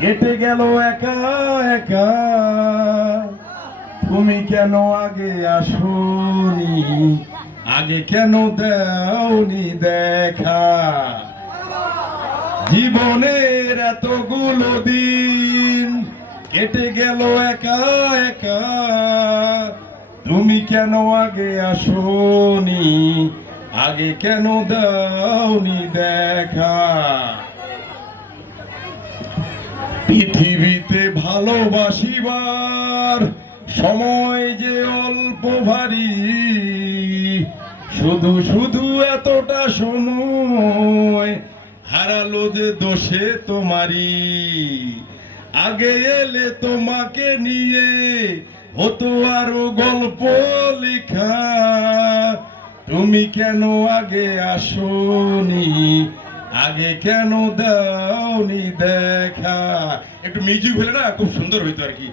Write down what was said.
কেটে গেল একা একা। তুমি কেন আগে আসনি? আগে কেন দাওনি দেখা? জীবনের এতগুলো দিন কেটে গেল একা একা। তুমি কেন আগে আসনি? আগে কেন দাওনি দেখা? পৃথিবীতে ভালোবাসিবার সময় যে অল্প ভারী, শুধু শুধু এতটা সময় হারালো যে দোষে তোমারি আগে এলে তোমাকে নিয়ে হতো আরও গল্প লেখা। তুমি কেন আগে আসনি? আগে কেন দাওনি দেখা? একটু মিউজিক হলে না খুব সুন্দর হইতো আর কি।